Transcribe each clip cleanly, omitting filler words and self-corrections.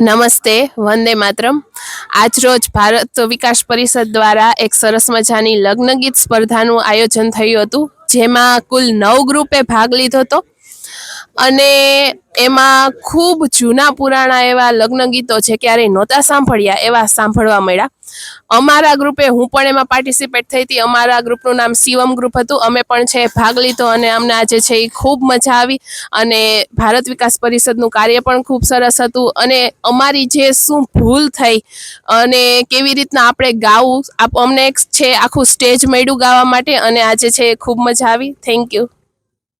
નમસ્તે, વંદે માતરમ. આજરોજ ભારત વિકાસ પરિષદ દ્વારા એક સરસ મજાની લગ્ન ગીત સ્પર્ધાનું આયોજન થયું હતું, જેમાં કુલ 9 ગ્રુપે ભાગ લીધો હતો અને એમાં ખૂબ જૂના પુરાણા એવા લગ્ન ગીતો જે ક્યારેય નહોતા સાંભળ્યા એવા સાંભળવા મળ્યા. અમારા ગ્રુપે હું પણ એમાં પાર્ટિસિપેટ થઈ હતી. અમારા ગ્રુપનું નામ શિવમ ગ્રુપ હતું. અમે પણ છે ભાગ લીધો અને અમને આજે છે એ ખૂબ મજા આવી અને ભારત વિકાસ પરિષદનું કાર્ય પણ ખૂબ સરસ હતું અને અમારી જે શું ભૂલ થઈ અને કેવી રીતના આપણે ગાવું, અમને એક છે આખું સ્ટેજ મળ્યું ગાવા માટે અને આજે છે ખૂબ મજા આવી. Thank you.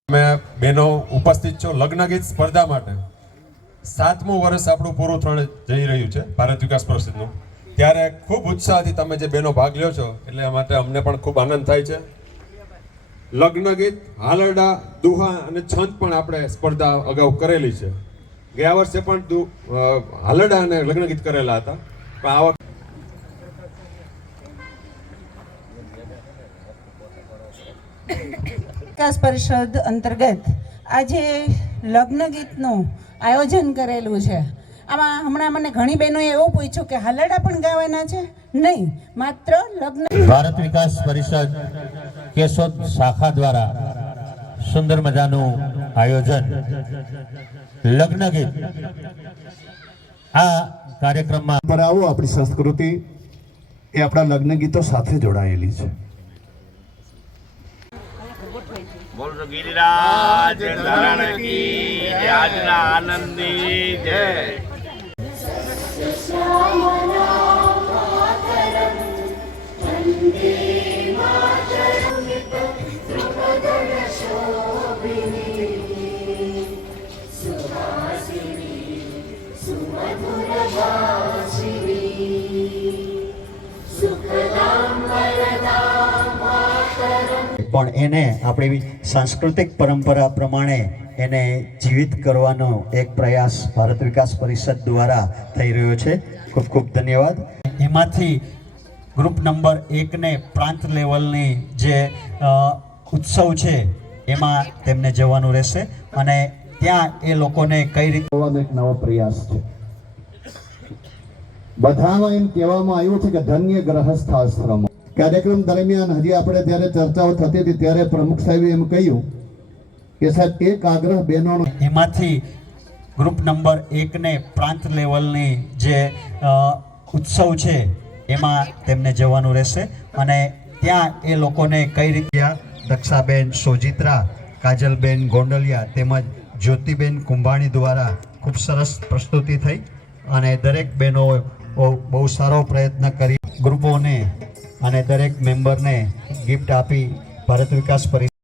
અમે બેનો ઉપસ્થિત છો લગ્ન ગીત સ્પર્ધા માટે. 7મું વર્ષ આપણું પૂરું થવા જઈ રહ્યું છે ભારત વિકાસ પરિષદનું. ત્યારે ખૂબ ઉત્સાહથી તમે જે બેનો ભાગ લ્યો છો એટલે માટે અમને પણ ખૂબ આનંદ થાય છે. લગ્ન ગીત, હાલરડા, દુહા અને છંદ પણ આપણે સ્પર્ધા અગાઉ કરેલી છે. ગયા વર્ષે પણ હાલરડા અને લગ્ન ગીત કરેલા હતા, પણ આ વખતે વિકાસ પરિષદ અંતર્ગત આજે લગ્ન ગીતનું આયોજન કરેલું છે. આમાં હમણાં મને ઘણી બહેનોએ એવું પૂછ્યું કે હાલરડા પણ ગાવાના છે. નહીં, માત્ર લગ્ન. ભારત વિકાસ પરિષદ કેશોદ શાખા દ્વારા સુંદર મજાનું આયોજન લગ્ન ગીત. આ કાર્યક્રમમાં પરંપરાઓ, આપણી સંસ્કૃતિ એ આપણા લગ્ન ગીતો સાથે જોડાયેલી છે. બોલ ગિરિરાજ ધરણ કી આજના આનંદી જય. પણ એને આપણી સાંસ્કૃતિક પરંપરા પ્રમાણે એને જીવિત કરવાનો એક પ્રયાસ ભારત વિકાસ પરિષદ દ્વારા થઈ રહ્યો છે. ખૂબ ખૂબ ધન્યવાદ. એમાંથી ગ્રુપ નંબર 1ને પ્રાંત લેવલની જે ઉત્સવ છે એમાં તેમને જવાનું રહેશે અને ત્યાં એ લોકોને કઈ રીતે એક નવો પ્રયાસ છે. બધામાં એમ કહેવામાં આવ્યું છે કે ધન્ય ગ્રહસ્થાશ્રમ. કાર્યક્રમ દરમિયાન હજી આપણે જ્યારે ચર્ચાઓ થતી હતી ત્યારે પ્રમુખ સાહેબે એમ કહ્યું કે સાહેબ એક આગ્રહ બહેનોનો. એમાંથી ગ્રુપ નંબર 1ને પ્રાંત લેવલની જે ઉત્સવ છે એમાં તેમને જવાનું રહેશે અને ત્યાં એ લોકોને કઈ રીતે દક્ષાબેન સોજિત્રા, કાજલબેન ગોંડલિયા તેમજ જ્યોતિબેન કુંભાણી દ્વારા ખૂબ સરસ પ્રસ્તુતિ થઈ અને દરેક બહેનો બહુ સારો પ્રયત્ન કરી ગ્રુપોને અને દરેક મેમ્બરને ગિફ્ટ આપી ભારત વિકાસ પરિષદ